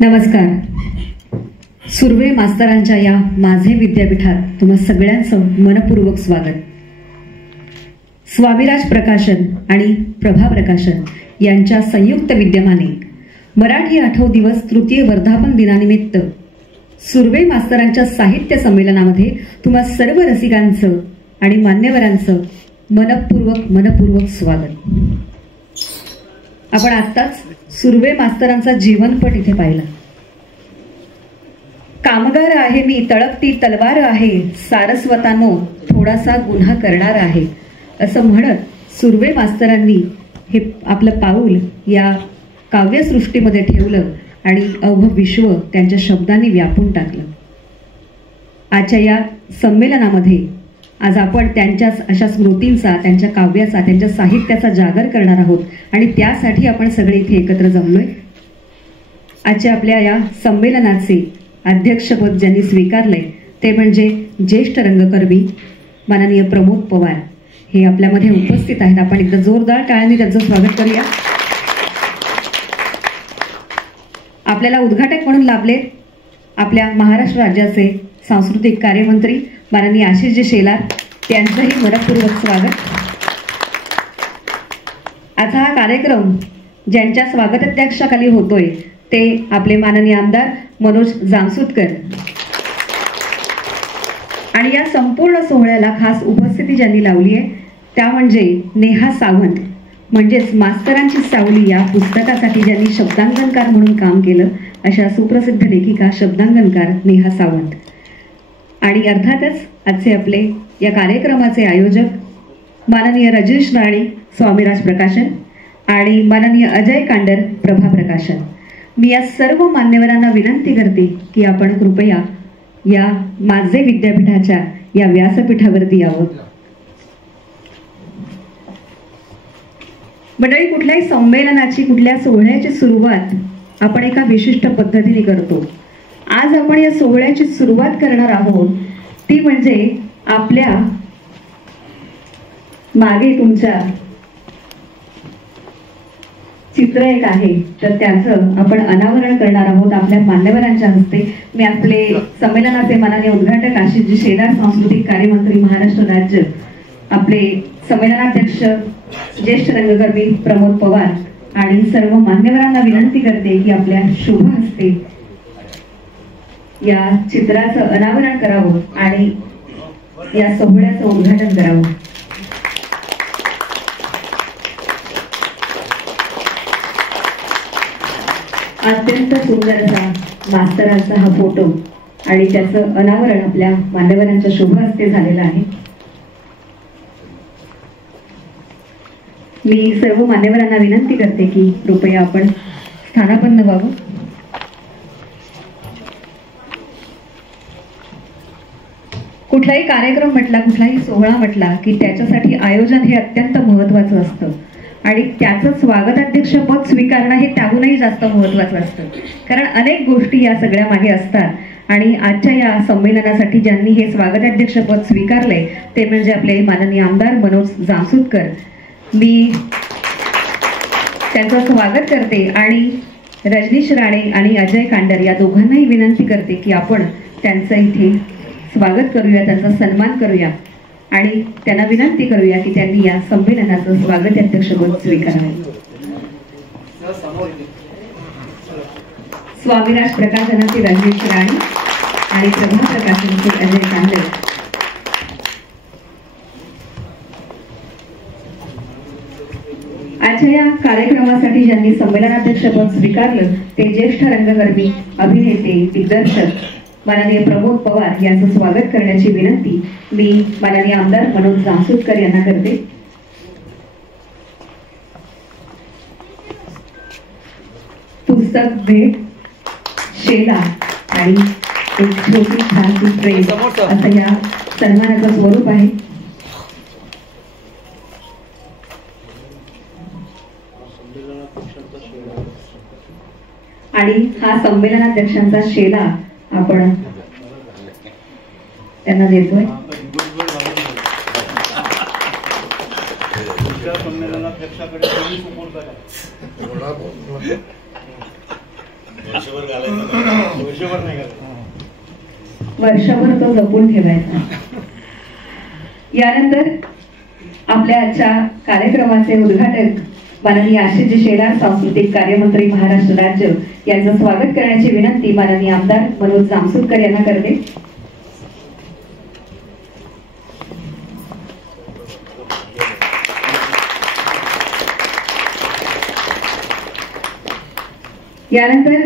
नमस्कार. सुर्वे मास्तरांच्या या माझे विद्यापीठात तुम्हा सगळ्यांचं मनपूर्वक स्वागत. स्वामीराज प्रकाशन आणि प्रभा प्रकाशन यांच्या संयुक्त विद्यमाने मराठी आठव दिवस तृतीय वर्धापन दिनानिमित्त सुर्वे मास्तरांच्या साहित्य संमेलनामध्ये तुम्हा सर्व रसिकांचं आणि मान्यवरांचं मनपूर्वक स्वागत. आपण आत्ताच सुर्वे मास्तरांचा जीवनपट इथे पाहिला. कामगार आहे मी, तळपती तलवार आहे, सारस्वतानो थोडासा गुन्हा करणार आहे, असं म्हणत सुर्वे मास्तरांनी हे आपलं पाऊल या काव्यसृष्टीमध्ये ठेवलं आणि अवघं विश्व त्यांच्या शब्दांनी व्यापून टाकलं. आजच्या या संमेलनामध्ये आज आपण त्यांच्याच अशा स्मृतींचा, त्यांच्या काव्याचा, त्यांच्या साहित्याचा जागर करणार आहोत आणि त्यासाठी आपण सगळे इथे एकत्र जमलोय. आजच्या आपल्या या संमेलनाचे अध्यक्षपद ज्यांनी स्वीकारले ते म्हणजे ज्येष्ठ रंगकर्मी माननीय प्रमोद पवार हे आपल्यामध्ये उपस्थित आहेत. आपण एकदा जोरदार टाळ्यांनी त्यांचं स्वागत करूया. आपल्याला उद्घाटक म्हणून लाभले आपल्या महाराष्ट्र राज्याचे सांस्कृतिक कार्यमंत्री माननीय आशिषजी शेलार, त्यांचंही मनपूर्वक स्वागत. आजचा हा कार्यक्रम ज्यांच्या स्वागताध्यक्षाखाली होतोय ते आपले माननीय आमदार मनोज जामसुदकर आणि या संपूर्ण सोहळ्याला खास उपस्थिती ज्यांनी लावली आहे त्या म्हणजे नेहा सावंत, म्हणजेच मास्तरांची सावली या पुस्तकासाठी ज्यांनी शब्दांकनकार म्हणून काम केलं अशा सुप्रसिद्ध लेखिका शब्दांकनकार नेहा सावंत. आणि अर्थातच आजचे आपले या कार्यक्रमाचे आयोजक माननीय रजनीश राणे स्वामीराज प्रकाशन आणि माननीय अजय कांडर प्रभा प्रकाशन. मी या सर्व मान्यवरांना विनंती करते की आपण कृपया या माझे विद्यापीठाच्या या व्यासपीठावरती यावं. मंडळी, कुठल्याही संमेलनाची, कुठल्या सोहळ्याची सुरुवात आपण एका विशिष्ट पद्धतीने करतो. आज आपण या सोहळ्याची सुरुवात करणार आहोत ती म्हणजे आपल्या मागे तुमच्या चित्र एक आहे तर त्याचं आपण अनावरण करणार आहोत आपल्या मान्यवरांच्या हस्ते. मी आपले संमेलनाचे माननीय उद्घाटक आशिषजी शेलार, सांस्कृतिक कार्यमंत्री महाराष्ट्र राज्य, आपले संमेलनाध्यक्ष ज्येष्ठ रंगकर्मी प्रमोद पवार आणि सर्व मान्यवरांना विनंती करते की आपल्या शुभ हस्ते या चित्राचं अनावरण करावं आणि या सोहळ्याचं उद्घाटन करावं. अत्यंत सुंदर असा मास्तरांचा हा फोटो आणि त्याचं अनावरण आपल्या मान्यवरांच्या शुभ हस्ते झालेलं आहे. मी सर्व मान्यवरांना विनंती करते की कृपया आपण स्थानापन्न व्हावं. कुठलाही कार्यक्रम म्हटला, कुठलाही सोहळा म्हटला की त्याच्यासाठी आयोजन हे अत्यंत महत्त्वाचं असतं आणि त्याचं स्वागताध्यक्षपद स्वीकारणं हे त्याहूनही जास्त महत्त्वाचं असतं, कारण अनेक गोष्टी या सगळ्या मागे असतात. आणि आजच्या या संमेलनासाठी ज्यांनी हे स्वागताध्यक्षपद स्वीकारले ते म्हणजे आपले माननीय आमदार मनोज जामसुदकर. मी त्यांचं स्वागत करते आणि रजनीश राणे आणि अजय कांडर या दोघांनाही विनंती करते की आपण त्यांचं इथे स्वागत करूया, त्यांचा सन्मान करूया आणि त्यांना विनंती करूया की त्यांनी या संमेलनाचं स्वागताध्यक्षपद स्वीकारावे. स्वामीराज प्रकाशनाचे रजनीश राणे आणि प्रभा प्रकाशनाचे अजय कांडर. आजच्या या कार्यक्रमासाठी ज्यांनी संमेलनाध्यक्षपद स्वीकारलं ते ज्येष्ठ रंगकर्मी, अभिनेते, दिग्दर्शक माननीय प्रमोद पवार यांचं स्वागत करण्याची विनंती मी माननीय आमदार मनोज जामसुदकर यांना करते. पुस्तक भेट, शेला आणि एक छोटी छानशी ट्रेन असं या सन्मानाचं स्वरूप आहे. आणि हा संमेलनाध्यक्षांचा शेला आपण त्यांना देतोय. वर्षभर तो जपून ठेवायचा. यानंतर आपल्या आजच्या कार्यक्रमाचे उद्घाटक माननीय आशिष शेलार, सांस्कृतिक कार्यमंत्री महाराष्ट्र राज्य, यांचं स्वागत करण्याची विनंती माननीय आमदार मनोज जामसुदकर यांना करते. यानंतर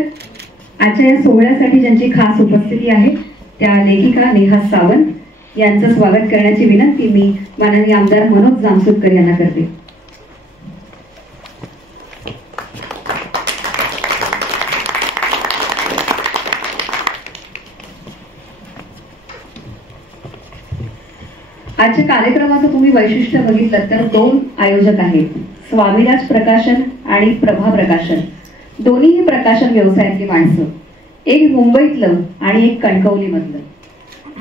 आजच्या या सोहळ्यासाठी ज्यांची खास उपस्थिती आहे त्या लेखिका नेहा सावंत यांचं स्वागत करण्याची विनंती मी माननीय आमदार मनोज जामसुदकर यांना करते. आजच्या कार्यक्रमाचं तुम्ही वैशिष्ट्य बघितलं तर 2 आयोजक आहेत, स्वामीराज प्रकाशन आणि प्रभा प्रकाशन. दोन्हीही प्रकाशन व्यवसायातली माणसं, एक मुंबईतलं आणि एक कणकवलीमधलं,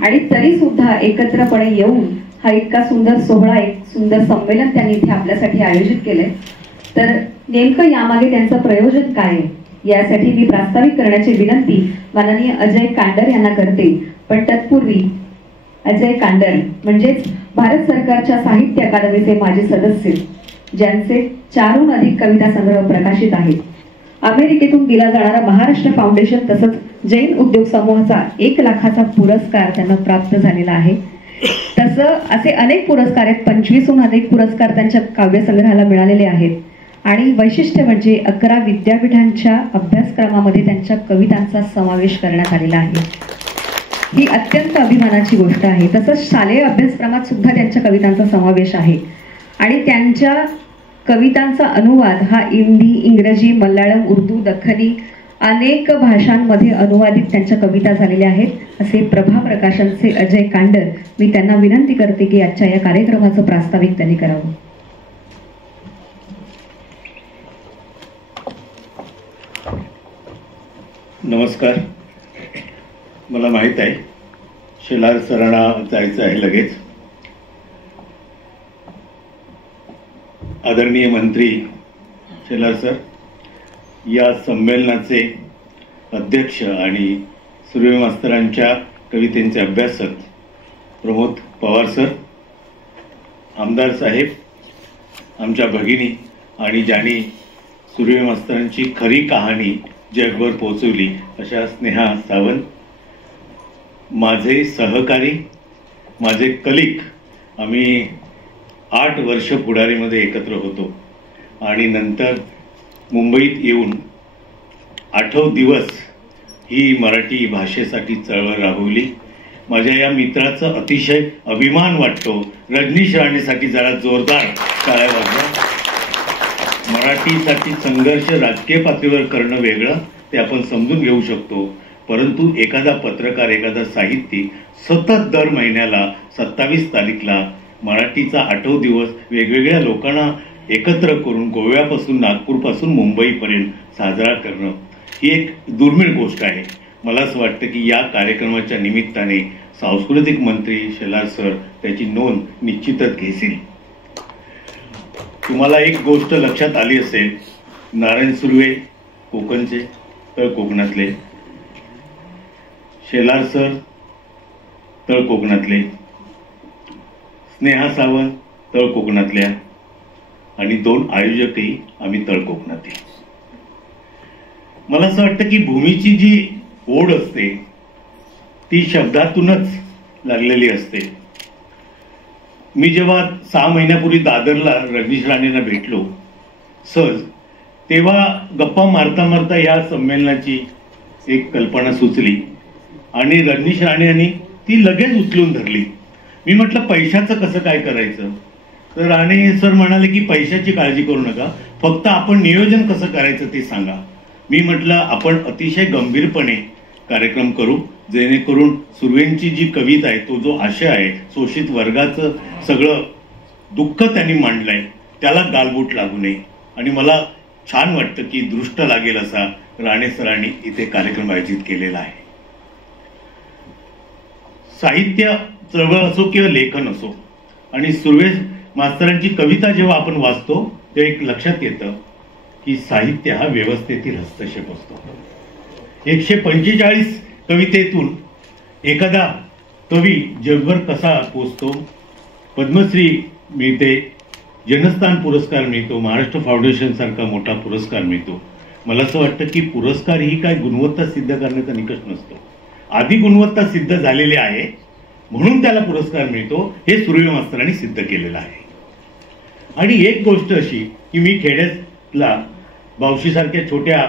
आणि तरी सुद्धा एकत्रपणे येऊन हा इतका सुंदर सोहळा, एक सुंदर संमेलन त्यांनी इथे आपल्यासाठी आयोजित केलंय. तर नेमकं यामागे त्यांचं प्रयोजन काय आहे यासाठी मी प्रास्ताविक करण्याची विनंती माननीय अजय कांडर यांना करते. पण तत्पूर्वी अजय कांडर म्हणजेच भारत सरकारच्या साहित्य अकादमीचे माजी सदस्य, ज्यांचे 4हून अधिक कविता संग्रह प्रकाशित आहेत. अमेरिकेतून दिला जाणारा महाराष्ट्र फाउंडेशन तसंच जैन उद्योग समूहाचा 1 लाखाचा पुरस्कार त्यांना प्राप्त झालेला आहे. तसं असे अनेक पुरस्कार आहेत, 25हून अधिक पुरस्कार त्यांच्या काव्यसंग्रहाला मिळालेले आहेत. आणि वैशिष्ट्य म्हणजे 11 विद्यापीठांच्या अभ्यासक्रमामध्ये त्यांच्या कवितांचा समावेश करण्यात आलेला आहे. ही अत्यंत अभिमानाची गोष्ट आहे. तसंच शालेय अभ्यासक्रमात सुद्धा त्यांच्या कवितांचा समावेश आहे. आणि त्यांच्या कवितांचा अनुवाद हा हिंदी, इंग्रजी, मल्याळम, उर्दू, दख्खनी अनेक भाषांमध्ये अनुवादित त्यांच्या कविता झालेल्या आहेत. असे प्रभा प्रकाशनचे अजय कांडर, मी त्यांना विनंती करते की आजच्या या कार्यक्रमाचं प्रास्ताविक त्यांनी करावं. नमस्कार. मला माहित आहे शेलार सरांना जायचं आहे लगेच. आदरणीय मंत्री शेलार सर, या संमेलनाचे अध्यक्ष आणि सुर्वे मास्तरांच्या कवितेचे अभ्यासक प्रमोद पवार सर, आमदार साहेब, आमच्या भगिनी आणि ज्यांनी सुर्वे मास्तरांची खरी कहाणी जगभर पोहोचवली अशा स्नेहा सावंत, माझे सहकारी, माझे कलिक, आम्ही 8 वर्ष पुढारीमध्ये एकत्र होतो आणि नंतर मुंबईत येऊन 8 दिवस ही मराठी भाषेसाठी चळवळ राबवली. माझ्या या मित्राचा अतिशय अभिमान वाटतो. रजनीश राणेसाठी जरा जोरदार टाळ्या वाजवा. मराठीसाठी संघर्ष राजकीय पातळीवर करणं वेगळं, ते आपण समजून घेऊ शकतो. परंतु एखादा पत्रकार, एखादा साहित्यिक सतत दर महिन्याला 27 तारीखला मराठीचा 8 दिवस वेगवेगळ्या लोकांना एकत्र करून गोव्यापासून नागपूरपासून मुंबईपर्यंत साजरा करणं ही एक दुर्मिळ गोष्ट आहे. मला असं वाटतं की या कार्यक्रमाच्या निमित्ताने सांस्कृतिक मंत्री शेलार सर त्याची नोंद निश्चितच घेतील. तुम्हाला एक गोष्ट लक्षात आली असेल, नारायण सुर्वे कोकणचे तळ कोकणातले, शेलार सर तळ कोकणातले, स्नेहा सावंत तळ कोकणातल्या आणि 2 आयोजकही आम्ही तळ कोकणातील. मला असं वाटतं की भूमीची जी ओढ असते ती शब्दातूनच लागलेली असते. मी जेव्हा 6 महिन्यापूर्वी दादरला रजनीश राणेंना भेटलो सहज, तेव्हा गप्पा मारता मारता या संमेलनाची एक कल्पना सुचली आणि रजनीश राणे यांनी ती लगेच उचलून धरली. मी म्हटलं पैशाचं कसं काय करायचं, तर राणे सर म्हणाले की पैशाची काळजी करू नका, फक्त आपण नियोजन कसं करायचं ते सांगा. मी म्हटलं आपण अतिशय गंभीरपणे कार्यक्रम करू, जेणेकरून सुर्वेंची जी कविता आहे, तो जो आशय आहे, शोषित वर्गाचं सगळं दुःख त्यांनी मांडलंय त्याला गालबोट लागू नये. आणि मला छान वाटतं की दृष्ट लागेल असा राणे सरांनी इथे कार्यक्रम आयोजित केलेला आहे. साहित्य चळवळ असो किंवा लेखन असो, आणि सुर्वे मास्तरांची कविता जेव्हा आपण वाचतो तेव्हा एक लक्षात येतं की साहित्य हा व्यवस्थेतील हस्तक्षेप असतो. 145 कवितेतून एखादा कवी जगभर कसा पोचतो, पद्मश्री मिळते, जनस्थान पुरस्कार मिळतो, महाराष्ट्र फाउंडेशन सारखा मोठा पुरस्कार मिळतो. मला असं वाटतं की पुरस्कार ही काय गुणवत्ता सिद्ध करण्याचा निकष नसतो. आधी गुणवत्ता सिद्ध झालेली आहे म्हणून त्याला पुरस्कार मिळतो, हे सुर्वे मास्तरांनी सिद्ध केलेलं आहे. आणि एक गोष्ट अशी की मी खेड्यातला बावशीसारख्या छोट्या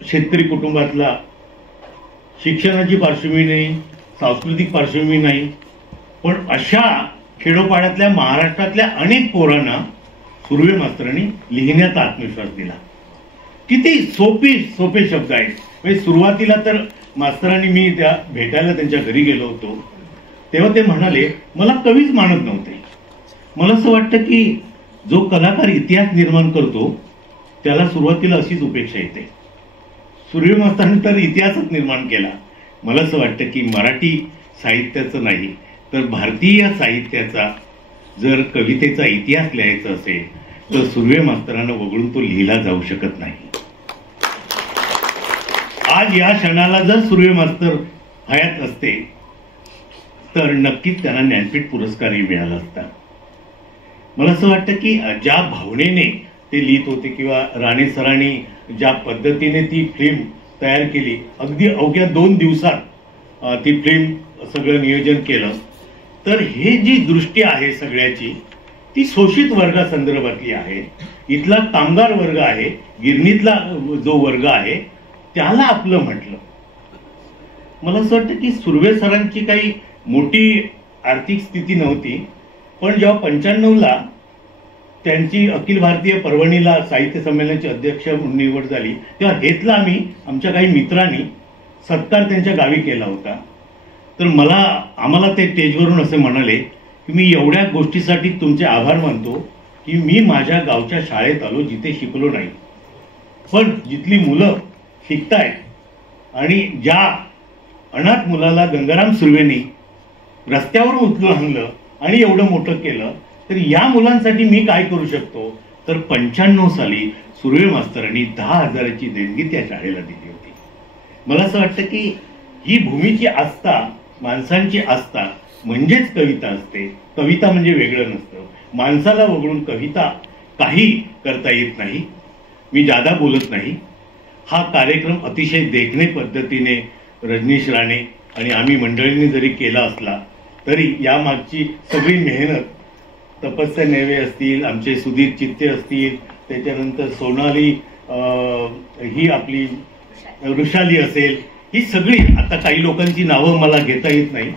शेतकरी कुटुंबातला, शिक्षणाची पार्श्वभूमी नाही, सांस्कृतिक पार्श्वभूमी नाही, पण अशा खेडोपाड्यातल्या महाराष्ट्रातल्या अनेक पोरांना सुर्वे मास्तरांनी लिहिण्याचा आत्मविश्वास दिला. किती सोपे शब्द आहेत. म्हणजे सुरुवातीला तर मास्तरांनी, मी त्या भेटायला त्यांच्या घरी गेलो होतो तेव्हा ते म्हणाले मला कवीच मानत नव्हते. मला असं वाटतं की जो कलाकार इतिहास निर्माण करतो त्याला सुरुवातीला अशीच उपेक्षा येते. सुर्वे मास्तरांनी तर इतिहासच निर्माण केला. मला असं वाटतं की मराठी साहित्याचं नाही तर भारतीय साहित्याचा जर कवितेचा इतिहास लिहायचा असेल तर सुर्वे मास्तरांना वगळून तो लिहिला जाऊ शकत नाही. आज या क्षणाला जर सुर्वे मास्तर हयात असते तर नक्कीच त्यांना ज्ञानपीठ पुरस्कारही मिळाला असता. मला असं वाटतं की ज्या भावनेने ते लिहित होते किंवा राणे सरांनी ज्या पद्धतीने ती फिल्म तयार केली, अगदी अवघ्या 2 दिवसात ती फिल्म सगळं नियोजन केलं, तर हे जी दृष्टी आहे सगळ्याची ती शोषित वर्गासंदर्भातली आहे. इथला कामगार वर्ग आहे, गिरणीतला जो वर्ग आहे त्याला आपलं म्हटलं. मला असं वाटतं की सुर्वे सरांची काही मोठी आर्थिक स्थिती नव्हती, पण जेव्हा 95ला त्यांची अखिल भारतीय परभणीला साहित्य संमेलनाचे अध्यक्ष म्हणून निवड झाली तेव्हा हेतला आम्ही आमच्या काही मित्रांनी सत्कार त्यांच्या गावी केला होता. तर आम्हाला ते स्टेजवरून असे म्हणाले की मी एवढ्या गोष्टीसाठी तुमचे आभार मानतो की मी माझ्या गावच्या शाळेत आलो जिथे शिकलो नाही, पण जिथली मुलं शिकतायत आणि ज्या अनाथ मुलाला गंगाराम सुर्वेंनी रस्त्यावरून उचलून आणलं आणि एवढं मोठं केलं, तर या मुलांसाठी मी काय करू शकतो. तर 95 साली सुर्वे मास्तरांनी 10,000ची देणगी त्या शाळेला दिली होती. मला असं वाटतं की ही भूमीची आस्था, माणसांची आस्था म्हणजेच कविता असते. कविता म्हणजे वेगळं नसतं. माणसाला वगळून कविता काही करता येत नाही. मी जादा बोलत नाही. हा कार्यक्रम अतिशय देखणे पद्धतीने रजनीश राणे आणि आम्ही मंडळींनी जरी केला असला तरी यामागची सगळी मेहनत, तपस्या नेवे असतील, आमचे सुधीर चित्ते असतील, त्याच्यानंतर सोनाली ही आपली वृषाली असेल, ही सगळी, आता काही लोकांची नावं मला घेता येत नाही,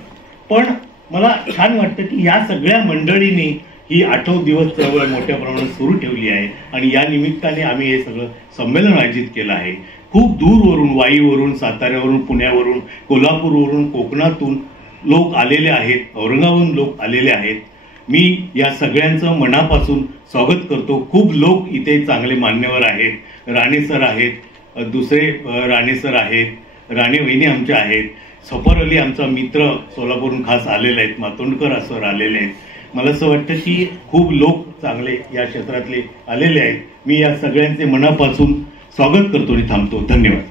पण मला छान वाटतं की या सगळ्या मंडळींनी ही 8 दिवस चळवळ मोठ्या प्रमाणात सुरू ठेवली आहे आणि या निमित्ताने आम्ही हे सगळं संमेलन आयोजित केलं आहे. खूप दूरवरून, वाईवरून, साताऱ्यावरून, पुण्यावरून, कोल्हापूरवरून, कोकणातून लोक आलेले आहेत, औरंगाबादहून लोक आलेले आहेत. मी या सगळ्यांचं मनापासून स्वागत करतो. खूप लोक इथे चांगले मान्यवर आहेत. राणे सर आहेत, दुसरे राणे सर आहेत, राणे वहिनी आमच्या आहेत, सफर अली आमचा मित्र सोलापूरहून खास आलेले आहेत, मातोंडकर सर आलेले आहेत. मला असं वाटतं की खूप लोक चांगले या क्षेत्रातले आलेले आहेत. मी या सगळ्यांचे मनापासून स्वागत करतो आणि थांबतो. धन्यवाद.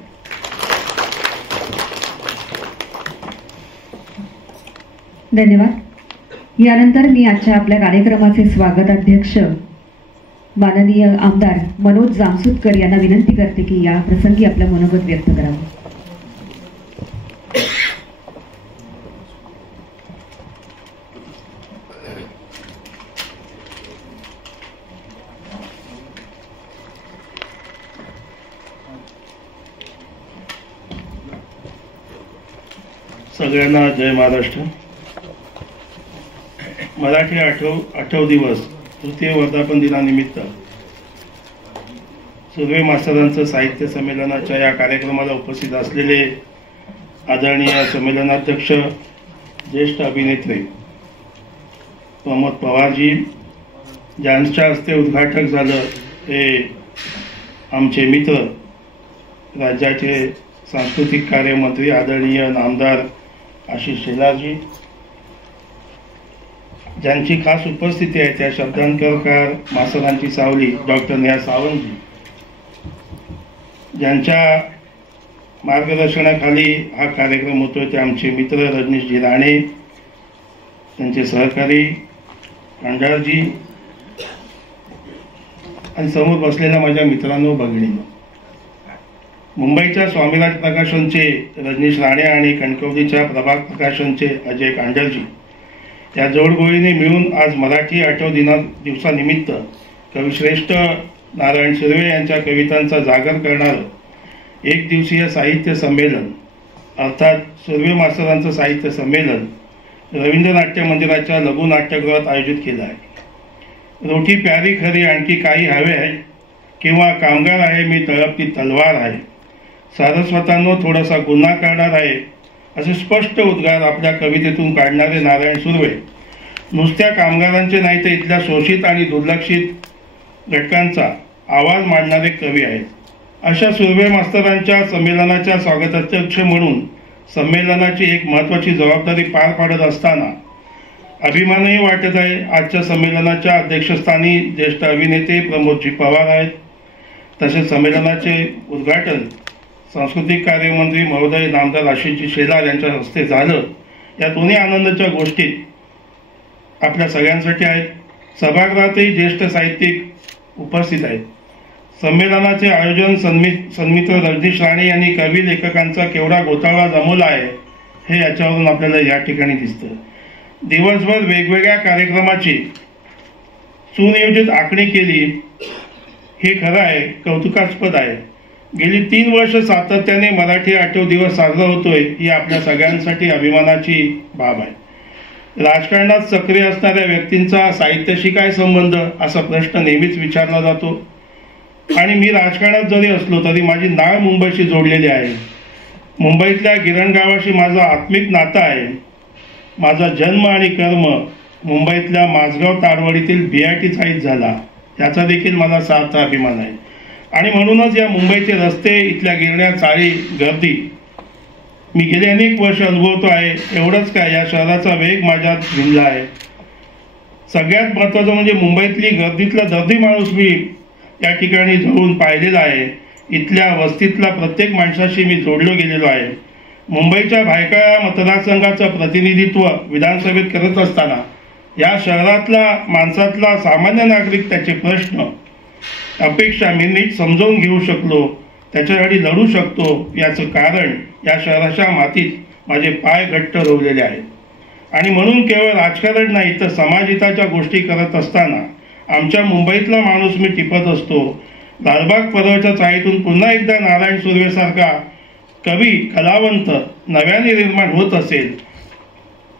धन्यवाद. यानंतर मी आजच्या आपल्या कार्यक्रमाचे स्वागताध्यक्ष माननीय आमदार मनोज जामसुदकर यांना विनंती करते की या प्रसंगी आपलं मनोगत व्यक्त करावं. सगळ्यांना जय महाराष्ट्र. मराठी आठव दिवस तृतीय वर्धापन दिनानिमित्त सुर्वे मास्तरांचं साहित्य संमेलनाच्या या कार्यक्रमाला उपस्थित असलेले आदरणीय संमेलनाध्यक्ष, ज्येष्ठ अभिनेते प्रमोद पवारजी, ज्यांच्या हस्ते उद्घाटक झालं ते आमचे मित्र, राज्याचे सांस्कृतिक कार्यमंत्री आदरणीय नामदार आशिष शेलारजी, ज्यांची खास उपस्थिती आहे त्या शब्दांकरकार मास्तरांची सावली डॉक्टर नेहा सावंतजी, ज्यांच्या मार्गदर्शनाखाली हा कार्यक्रम होतोय ते आमचे मित्र रजनीशजी राणे, त्यांचे सहकारी कांडाळजी आणि समोर बसलेल्या माझ्या मित्रांनो भगिनींनो, मुंबईच्या स्वामीराज प्रकाशनचे रजनीश राणे आणि कणकवलीच्या प्रभात प्रकाशनचे अजय कांडाळजी या जोडगोळीने मिळून आज मराठी आठव दिवसानिमित्त कविश्रेष्ठ नारायण सुर्वे यांच्या कवितांचा जागर करणारं एक दिवसीय साहित्य संमेलन अर्थात सुर्वे मास्तरांचं साहित्य संमेलन रवींद्र नाट्य मंदिराच्या लघु नाट्यगृहात आयोजित केलं आहे। रोटी प्यारी खरी आणखी काही हवे आहे किंवा कामगार आहे मी तळपती तलवार आहे, सारस्वतांनो थोडासा गुन्हा करणार आहे असे स्पष्ट उद्गार आपल्या कवितेतून काढणारे नारायण सुर्वे नुसत्या कामगारांचे नाही तर इथल्या शोषित आणि दुर्लक्षित घटकांचा आवाज मांडणारे कवी आहेत। अशा सुर्वे मास्तरांच्या संमेलनाच्या स्वागताध्यक्ष म्हणून संमेलनाची एक महत्त्वाची जबाबदारी पार पाडत असताना अभिमानही वाटत आहे। आजच्या संमेलनाच्या अध्यक्षस्थानी ज्येष्ठ अभिनेते प्रमोदजी पवार आहेत। तसेच संमेलनाचे उद्घाटन सांस्कृतिक कार्यमंत्री महोदय नामदार आशिषजी शेलार यांच्या हस्ते झालं। या दोन्ही आनंदाच्या गोष्टी आपल्या सगळ्यांसाठी आहेत। सभागृहातही ज्येष्ठ साहित्यिक उपस्थित आहेत। संमेलनाचे आयोजन सन्मित्र रजनीश राणे यांनी कवी लेखकांचा केवढा घोटाळा जमवला आहे हे याच्यावरून आपल्याला या ठिकाणी दिसतं। दिवसभर वेगवेगळ्या कार्यक्रमाची सुनियोजित आखणी केली हे खरं आहे, कौतुकास्पद आहे। गेली 3 वर्ष सातत्याने मराठी आठव दिवस साजरा होतोय ही आपल्या सगळ्यांसाठी अभिमानाची बाब आहे। राजकारणात सक्रिय असणाऱ्या व्यक्तींचा साहित्याशी काय संबंध असा प्रश्न नेहमीच विचारला जातो आणि मी राजकारणात जरी असलो तरी माझी नाळ मुंबईशी जोडलेली आहे। मुंबईतल्या गिरणगावाशी माझं आत्मिक नातं आहे। माझा जन्म आणि कर्म मुंबईतल्या माझगाव ताडवडीतील BIT चाळीत झाला याचा देखील मला सार्थ अभिमान आहे आणि म्हणूनच या मुंबईचे रस्ते, इथल्या गिरण्या, चाळी, गर्दी मी गेली अनेक वर्ष अनुभवतो आहे। एवढंच काय, या शहराचा वेग माझ्यात भिनला आहे। सगळ्यात महत्त्वाचं म्हणजे मुंबईतली गर्दीतला दर्दी माणूस मी या ठिकाणी जवळून पाहिलेला आहे। इथल्या वस्तीतल्या प्रत्येक माणसाशी मी जोडलो गेलेलो आहे। मुंबईच्या भायखळा मतदारसंघाचं प्रतिनिधित्व विधानसभेत करत असताना या शहरातला माणसातला सामान्य नागरिक त्याचे प्रश्न, अपेक्षा मी नीट समजावून घेऊ शकलो, त्याच्यासाठी लढू शकतो याचं कारण या शहराच्या मातीत माझे पाय घट्ट रोवलेले आहेत। आणि म्हणून केवळ राजकारण नाही तर समाजहिताच्या गोष्टी करत असताना आमच्या मुंबईतला माणूस मी टिपत असतो। लालबाग परळच्या चाळीतून पुन्हा एकदा नारायण सुर्वेसारखा कवी, कलावंत नव्याने निर्माण होत असेल,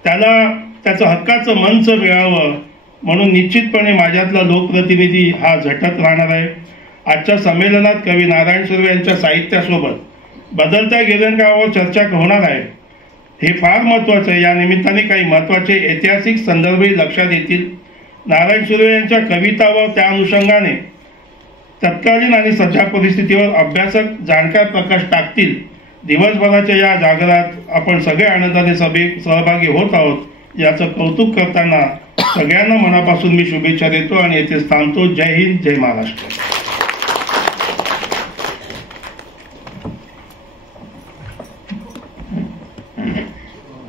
त्याला त्याचं हक्काचं मंच मिळावं म्हणून निश्चितपणे माझ्यातला लोकप्रतिनिधी हा झटत राहणार आहे। आजच्या संमेलनात कवी नारायण सुर्वे यांच्या साहित्यासोबत बदलत्या गिरणगावावर चर्चा होणार आहे, हे फार महत्त्वाचं आहे। या निमित्ताने काही महत्त्वाचे ऐतिहासिक संदर्भही लक्षात येतील। नारायण सुर्वे यांच्या कविता व त्या अनुषंगाने तत्कालीन आणि सध्या परिस्थितीवर अभ्यासक जाणकार प्रकाश टाकतील। दिवसभराच्या या जागरात आपण सगळे आनंदाने सहभागी होत आहोत याचं कौतुक करताना सगळ्यांना मनापासून मी शुभेच्छा देतो आणि येथे थांबतो। जय हिंद, जय महाराष्ट्र।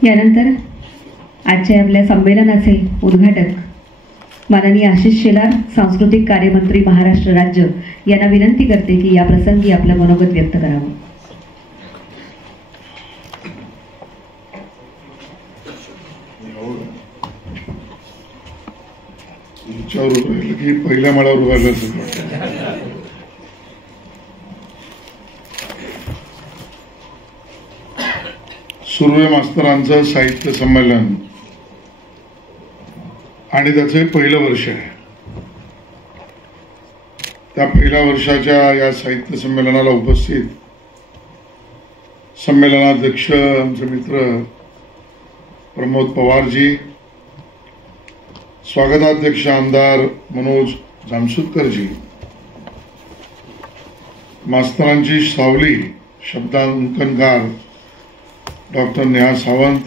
यानंतर आजच्या आपल्या संमेलनाचे उद्घाटक माननीय आशिष शेलार, सांस्कृतिक कार्यमंत्री महाराष्ट्र राज्य यांना विनंती करते की या प्रसंगी आपलं मनोगत व्यक्त करावं। की पहिल्या माळावर उभारलं सुर्वे मास्तरांचं साहित्य संमेलन आणि त्याचे पहिलं वर्ष आहे। त्या पहिल्या वर्षाच्या या साहित्य संमेलनाला उपस्थित संमेलनाध्यक्ष आमचे मित्र प्रमोद पवारजी, स्वागताध्यक्ष आमदार मनोज जामसुदकरजी, मास्तरांची सावली शब्दांकनकार डॉक्टर नेहा सावंत,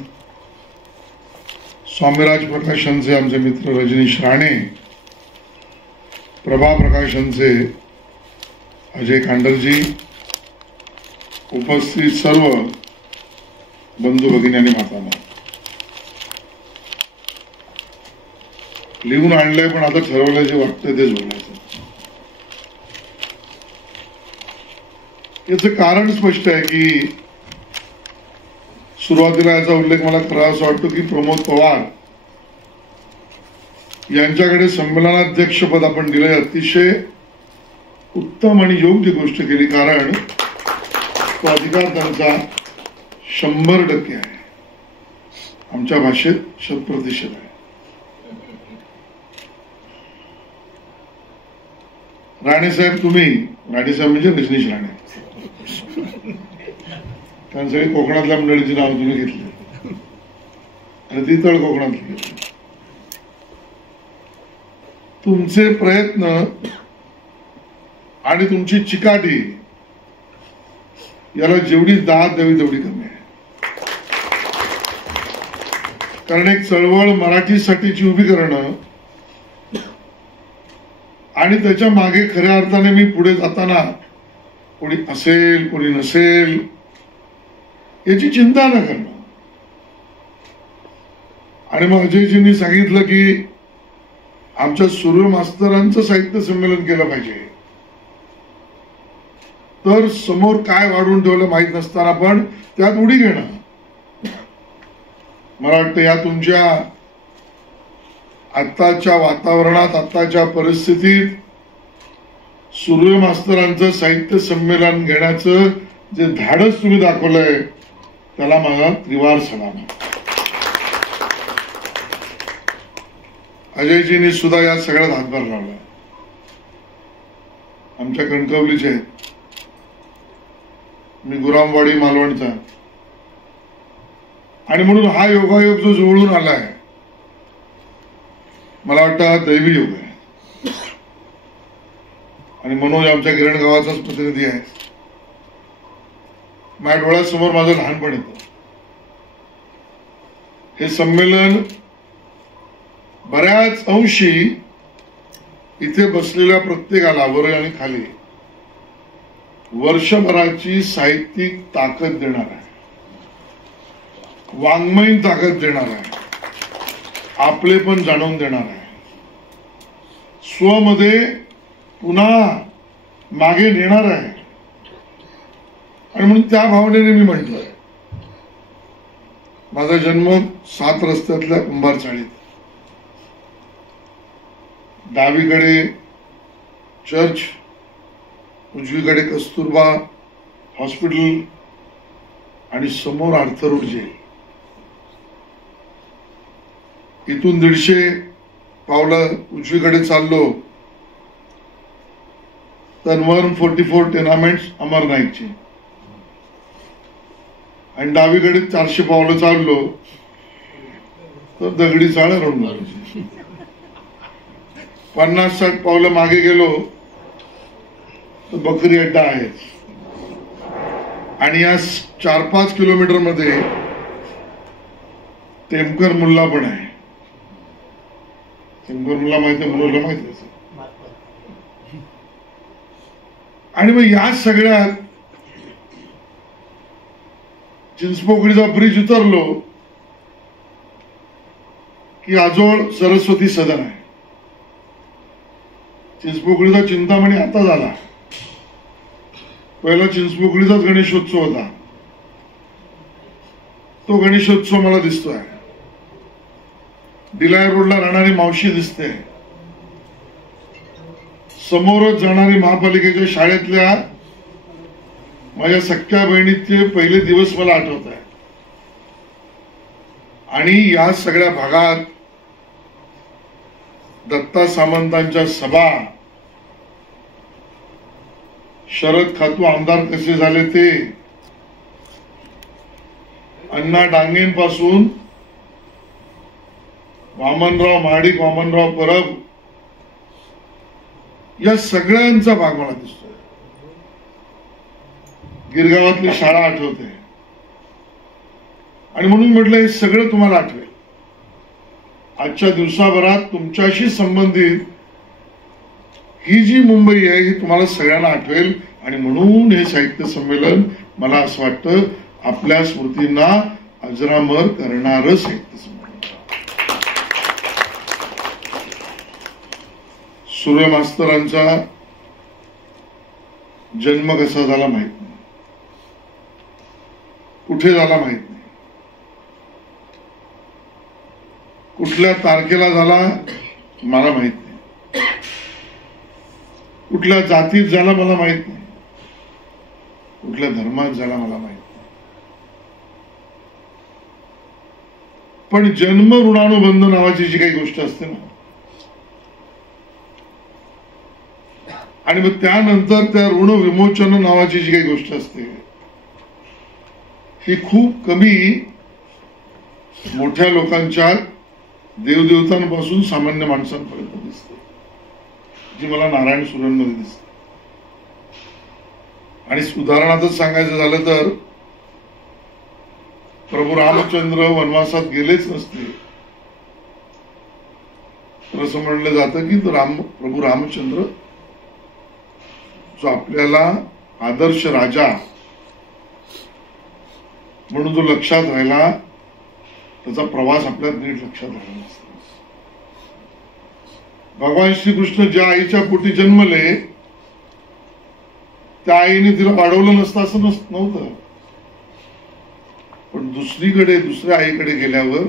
स्वामीराज प्रकाशनचे आमचे मित्र रजनीश राणे, प्रभा प्रकाशनचे अजय कांडलजी, उपस्थित सर्व बंधू भगिनी आणि मातांनो, लिहून आणलंय पण आता ठरवलं जे वाटतं तेच बोलायचं. याचं कारण स्पष्ट आहे की सुरुवातीला याचा उल्लेख मला करावासा वाटतो की प्रमोद पवार यांच्याकडे संमेलनाध्यक्षपद आपण दिलंय. अतिशय उत्तम आणि योग्य गोष्ट केली, कारण तो अधिकार त्यांचा 100% आहे. आमच्या भाषेत 100% आहे. राणेसाहेब तुम्ही, राणेसाहेब म्हणजे रजनीश राणे, कारण सगळी कोकणातल्या मंडळीची नाव तुम्ही घेतली आणि ती तळ कोकणातली घेतली. तुमचे प्रयत्न आणि तुमची चिकाटी याला जेवढी दाद द्यावी तेवढी कमी आहे. कारण एक चळवळ मराठीसाठीची उभी करणं आणि त्याच्या मागे खऱ्या अर्थाने मी पुढे जाताना कोणी असेल कोणी नसेल याची चिंता न करणं. आणि मग अजयजींनी सांगितलं की आमच्या सुर्वे मास्तरांचं साहित्य संमेलन केलं पाहिजे, तर समोर काय वाढून ठेवलं माहीत नसताना पण त्यात उडी घेणं. मला वाटतं या तुमच्या आत्ताच्या वातावरणात, आत्ताच्या परिस्थितीत सुर्वे मास्तरांचं साहित्य संमेलन घेण्याचं जे धाडस तुम्ही दाखवलंय त्याला माझा त्रिवार सलाम. अजयजींनी सुद्धा या सगळ्यात हातभार लावला. आमच्या कणकवलीचे आहेत, मी गुरामवाडी मालवणचा, आणि म्हणून हा योगायोग जो जुळून आलाय मला वाटतं हा दैवी योग आहे. आणि मनोज आमच्या गिरण गावाचाच प्रतिनिधी आहे. माझ्या डोळ्यासमोर माझं लहानपण येतं. हे संमेलन बऱ्याच अंशी इथे बसलेल्या प्रत्येकाला वर आणि खाली वर्षभराची साहित्यिक ताकद देणार आहे, वाङ्मयीन ताकद देणार आहे, आपले पण जाणून देणार आहे, स्वमध्ये पुन्हा मागे नेणार आहे. आणि म्हणून त्या भावनेने मी म्हटलं, माझा जन्म 7 रस्त्यातल्या कुंभार चाळीत, डावीकडे चर्च, उजवीकडे कस्तुरबा हॉस्पिटल आणि समोर आर्थर जेल. इथून 150 पावलं उजवीकडे चाललो तर 144 टेनामेंट्स अमर नाईकची, आणि डावीकडे 400 पावलं चाललो तर दगडी चाळ रणगावची. 50-60 पावलं मागे गेलो तर बकरी अड्डा आहे. आणि या 4-5 किलोमीटर मध्ये टेमकर मुल्ला पण आहे. टेमकर मुल्ला माहिती आहे, मनोजला माहिती आहे. आणि मग या सगळ्यात चिंचपोकळीचा ब्रिज उतरलो की आजोळ सरस्वती सदन आहे. चिंचपोकळीचा चिंतामणी आता झाला, पहिला चिंचपोकळीचाच गणेशोत्सव होता. तो गणेशोत्सव मला दिसतोय. डिलायर रोडला राहणारी मावशी दिसते, समोरच जाणारी महापालिकेच्या शाळेतल्या माझ्या सख्या बहिणीचे पहिले दिवस मला आठवत आहे. आणि या सगळ्या भागात दत्ता सामंतांच्या सभा, शरद खातू आमदार कसे झाले ते, अण्णा डांगेंपासून वामनराव महाडिक, वामनराव परब, या सगळ्यांचा भाग मला दिसतोय. गिरगावातली शाळा आठवते. आणि म्हणून म्हटलं हे सगळं तुम्हाला आठवेल. आजच्या दिवसाभरात तुमच्याशी संबंधित ही जी मुंबई आहे ही तुम्हाला सगळ्यांना आठवेल. आणि म्हणून हे साहित्य संमेलन मला असं वाटतं आपल्या स्मृतींना अजरामर करणारं साहित्य संमेलन. सुर्वे मास्तरांचा जन्म कसा झाला माहित नाही, कुठे झाला माहित नाही, कुठल्या तारखेला झाला मला माहित नाही, कुठल्या जातीत झाला मला माहित नाही, कुठल्या धर्मात झाला मला माहित नाही. पण जन्म ऋणानुबंध नावाची जी काही गोष्ट असते ना, आणि मग त्यानंतर त्या ऋण विमोचन नावाची जी काही गोष्ट असते, ही खूप कमी मोठ्या लोकांच्या देवदेवतांपासून सामान्य माणसांपर्यंत दिसते, जी मला नारायण सुर्वेंमध्ये दिसते. आणि उदाहरणातच सांगायचं झालं तर प्रभू रामचंद्र वनवासात गेलेच नसते तर असं म्हणलं जातं की प्रभू रामचंद्र जो आपल्याला आदर्श राजा म्हणून जो लक्षात राहिला, त्याचा प्रवास आपल्या नीट लक्षात राहिला नसतो. भगवान श्रीकृष्ण ज्या आईच्या पोटी जन्मले त्या आईने तिला वाढवलं नसतं असं नव्हतं, पण दुसरीकडे दुसऱ्या आईकडे गेल्यावर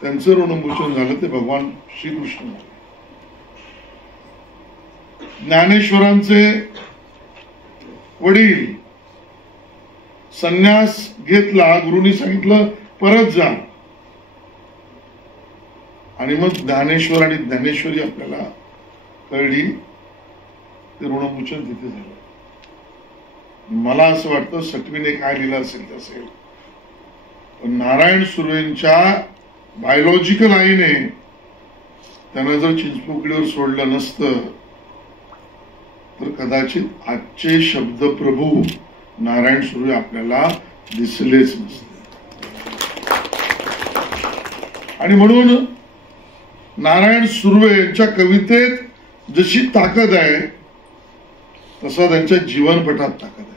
त्यांचं ऋणमोचन झालं, ते भगवान श्रीकृष्ण. ज्ञानेश्वरांचे वडील संन्यास घेतला, गुरुनी सांगितलं परत जा, आणि मग ज्ञानेश्वर आणि ज्ञानेश्वरी आपल्याला कळली, ते ऋणमोचन तिथे झालं. मला असं वाटतं सटवीने काय लिहिलं असेल ते असेल, पण नारायण सुर्वेंच्या बायोलॉजिकल आईने त्यांना जर चिंचपोकळीवर सोडलं नसतं तर कदाचित आजचे शब्द प्रभू नारायण सुर्वे आपल्याला दिसलेच नसते. आणि म्हणून नारायण सुर्वे यांच्या कवितेत जशी ताकद आहे तसा त्यांच्या जीवनपटात ताकद आहे.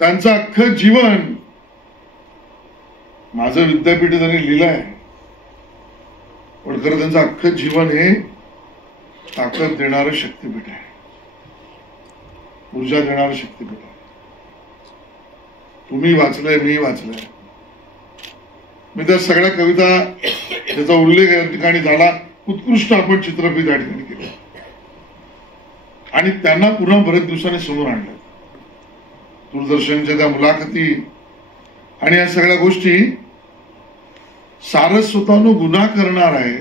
त्यांचं अख्खं जीवन माझं विद्यापीठ त्यांनी लिहिलं आहे, पण खरं त्यांचं अख्खं जीवन हे ताकद देणारं शक्तीपीठ आहे, ऊर्जा देणारं शक्तीपीठ आहे. तुम्ही वाचलंय, मी वाचलंय, मी त्या सगळ्या कविता त्याचा उल्लेख या ठिकाणी झाला, उत्कृष्ट आपण चित्रफित या ठिकाणी केलं आणि त्यांना पुन्हा बरेच दिवसांनी समोर आणलं. दूरदर्शनच्या त्या मुलाखती आणि या सगळ्या गोष्टी सारस्वतानं गुन्हा करणार आहे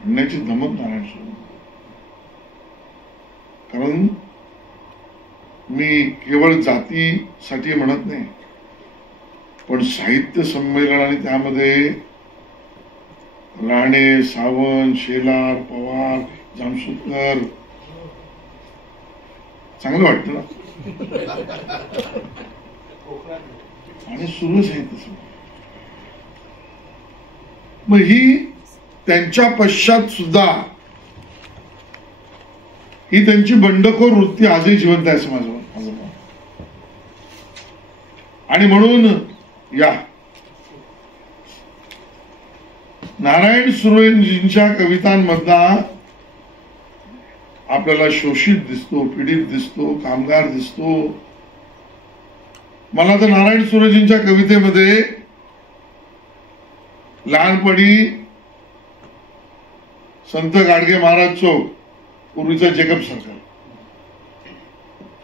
म्हणण्याची धमक नारायण सुर्वे. कारण मी केवळ जातीसाठी म्हणत नाही, पण साहित्य संमेलन आणि त्यामध्ये राणे, सावंत, शेलार, पवार, जामशेदकर चांगलं वाटतं ना, आणि सुर्वे साहित्य संमेलन. मग ही त्यांच्या पश्चात सुद्धा ही त्यांची बंडखोर वृत्ती आजही जिवंत आहे समाजावर. आणि म्हणून या नारायण सुर्वेजींच्या कवितांमधला आपल्याला शोषित दिसतो, पीडित दिसतो, कामगार दिसतो. मला तर नारायण सुर्वेजींच्या कवितेमध्ये लहानपणी संत गाडगे महाराज चौक, पूर्वीचा जेकब सर्कल,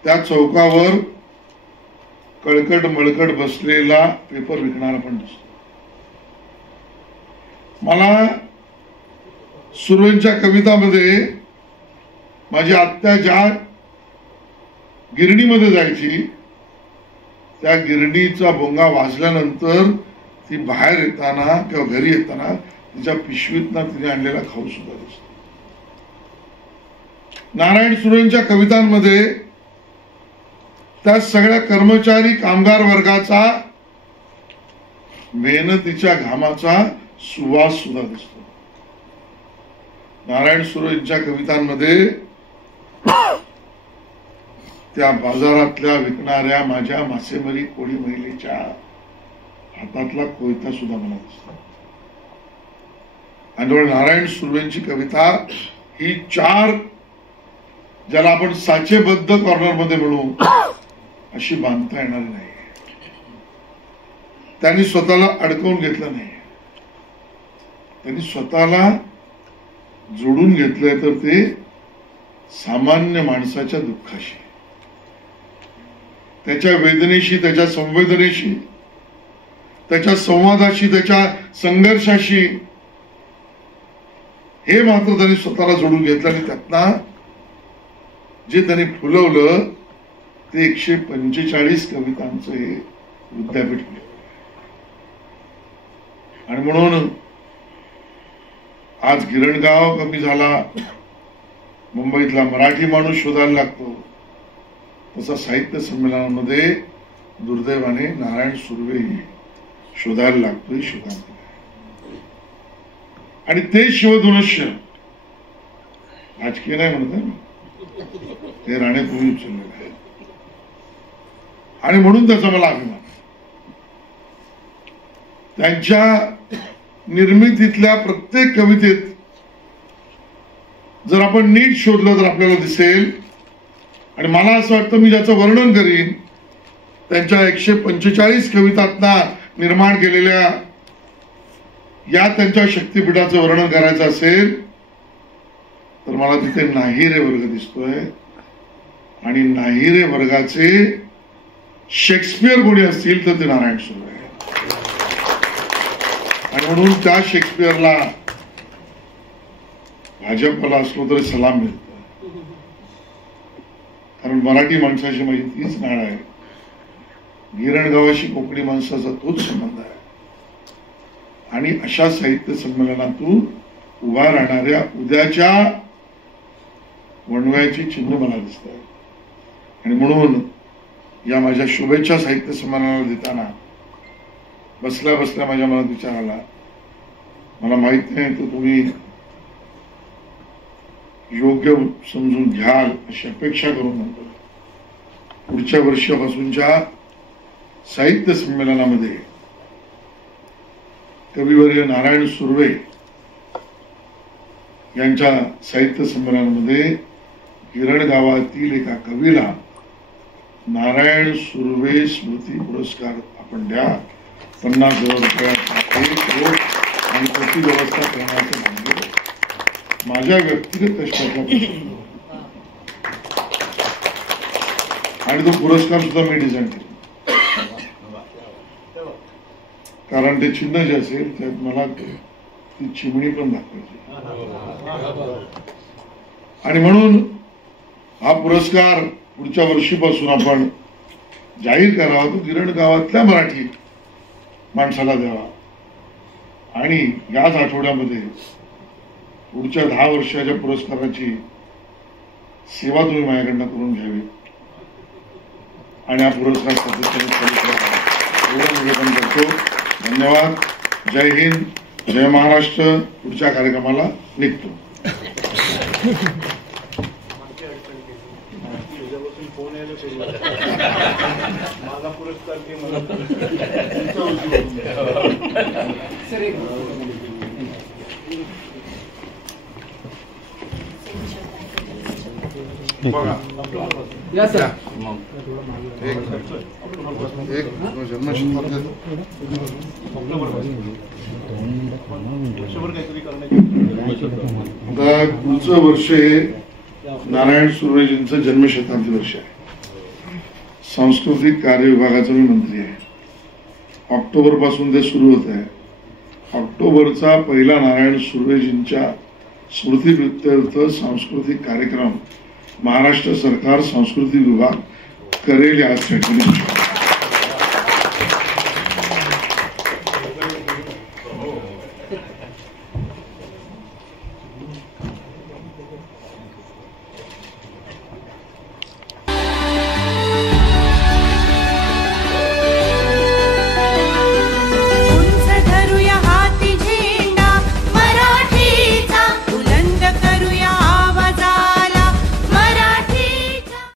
त्या चौकावर कळकट मळकट बसलेला पेपर विकणारा पण दिसतो. मला सुर्वेंच्या कवितामध्ये माझी आत्या ज्या गिरणीमध्ये जायची, त्या गिरणीचा भोंगा वाजल्यानंतर ती बाहेर येताना किंवा घरी येताना तिच्या पिशवीतनं तिने आणलेला खाऊ सुद्धा दिसतो. नारायण सुर्वेंच्या कवितांमध्ये त्या सगळ्या कर्मचारी कामगार वर्गाचा मेहनतीच्या घामाचा सुवास सुद्धा दिसतो. नारायण सुर्वेंच्या कवितांमध्ये त्या बाजारातल्या विकणाऱ्या माझ्या मासेमारी कोळी महिलेच्या हातातला कोयता सुद्धा मला दिसतो. आणि नारायण सुर्वेंची कविता ही 4 ज्याला आपण साचेबद्ध कॉर्नर मध्ये म्हणू अशी बांधता येणार नाही. त्यांनी स्वतःला अडकवून घेतलं नाही, त्यांनी स्वतःला जोडून घेतलंय तर ते सामान्य माणसाच्या दुःखाशी, त्याच्या वेदनेशी, त्याच्या संवेदनेशी, त्याच्या संवादाशी, त्याच्या संघर्षाशी. हे मात्र त्यांनी स्वतःला जोडून घेतलं आणि त्यातनं जे त्यांनी फुलवलं ते 145 कवितांचं हे विद्यापीठ केलं. आणि म्हणून आज गिरणगाव कमी झाला, मुंबईतला मराठी माणूस शोधायला लागतो, तसा साहित्य संमेलनामध्ये दुर्दैवाने नारायण सुर्वेही शोधायला लागतोय, शोधायला. आणि ते शिवधनुष्य राजकीय नाही म्हणत आहे, ते राणे तुम्ही उचललेलं आहे. आणि म्हणून त्याचा मला अभिमान. त्यांच्या निर्मितीतल्या प्रत्येक कवितेत जर आपण नीट शोधलं तर आपल्याला दिसेल. आणि मला असं वाटतं मी ज्याचं वर्णन करीन त्यांच्या 145 कवितांना निर्माण केलेल्या या त्यांच्या शक्तीपीठाचं वर्णन करायचं असेल तर मला तिथे नाहिरे वर्ग दिसतोय. आणि नाहिरे वर्गाचे शेक्सपियर कोणी असतील तर ते नारायण सुर्वे. आणि म्हणून त्या शेक्सपियरला भाजपला असलो तरी सलाम मिळतो, कारण मराठी माणसाची माझी तीच नाळ आहे, गिरणगावाशी कोकणी माणसाचा तोच संबंध आहे. आणि अशा साहित्य संमेलनातून उभा राहणाऱ्या उद्याच्या वणव्याची चिन्ह मला दिसत आहे. आणि म्हणून या माझ्या शुभेच्छा साहित्य संमेलनाला देताना बसल्या बसल्या माझ्या मनात विचार आला, मला माहित नाही तर तुम्ही योग्य समजून घ्याल अशी अपेक्षा करून म्हणतो, पुढच्या वर्षापासूनच्या साहित्य संमेलनामध्ये कविवर्य नारायण सुर्वे यांच्या साहित्य संमेलनामध्ये गिरणगावातील एका कवीला नारायण सुर्वे स्मृती पुरस्कार आपण द्या. 50,000 रुपयाचा 1 करोड आणि त्याची व्यवस्था करण्याचं म्हणजे माझ्या व्यक्तिगत कष्टाचा प्रश्न. आणि तो पुरस्कार सुद्धा मी डिझाईन केला, कारण ते चिन्ह जे असेल त्यात मला ती चिमणी पण दाखवायची. आणि म्हणून हा पुरस्कार पुढच्या वर्षीपासून आपण जाहीर करावा, तो गिरणगावातल्या मराठी माणसाला द्यावा. आणि याच आठवड्यामध्ये पुढच्या 10 वर्षाच्या पुरस्काराची सेवा तुम्ही माझ्याकडनं करून घ्यावी आणि हा पुरस्कार एवढं निवेदन करतो. धन्यवाद. जय हिंद, जय महाराष्ट्र. पुढच्या कार्यक्रमाला निघतो. माझा पुरस्कार पुढचं वर्ष नारायण सुर्वेजींचं जन्मशताब्दी वर्ष आहे. सांस्कृतिक कार्य विभागाचा मी मंत्री आहे. ऑक्टोबर पासून ते सुरू होत आहे. ऑक्टोबरचा पहिला नारायण सुर्वेजींच्या स्मृतीप्रित्यर्थ सांस्कृतिक कार्यक्रम महाराष्ट्र सरकार सांस्कृतिक विभाग करेल या शैक्षणिक